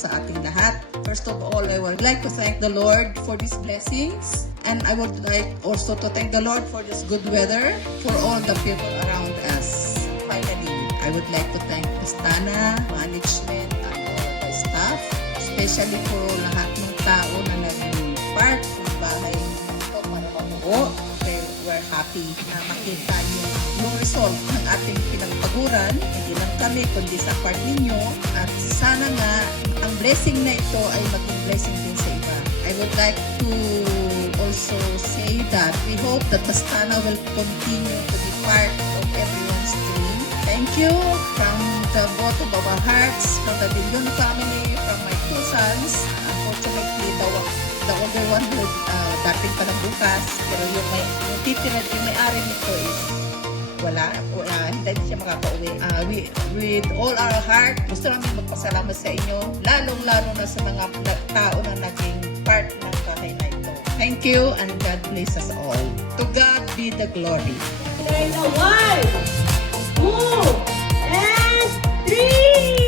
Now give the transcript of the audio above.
sa ating lahat. First of all, I would like to thank the Lord for these blessings. And I would like also to thank the Lord for this good weather for all the people around us. Finally, I would like to thank Pastana, management, and all the staff, especially for lahat ng tao na naging part ng bahay ito para mabuo. We're happy na makita yung result ng ating pinagpaguran, hindi lang kami kundi sa part ninyo, at sana nga ang blessing na ito ay maging blessing din sa iba. I would like to also say that we hope that Pastana will continue to be part of everyone's dream. Thank you from the bottom of our hearts, from the Dillon family, from my two sons. Unfortunately, the older one will dating pa ng bukas, pero yung titira, yung may-ari nito is wala, hindi siya makaka-uwi. With all our heart, gusto namin magpasalamat sa inyo, lalong-lalo na sa mga tao na naging part ng bahay na ito. Thank you and God bless us all. To God be the glory. Say the 1, 2, and 3!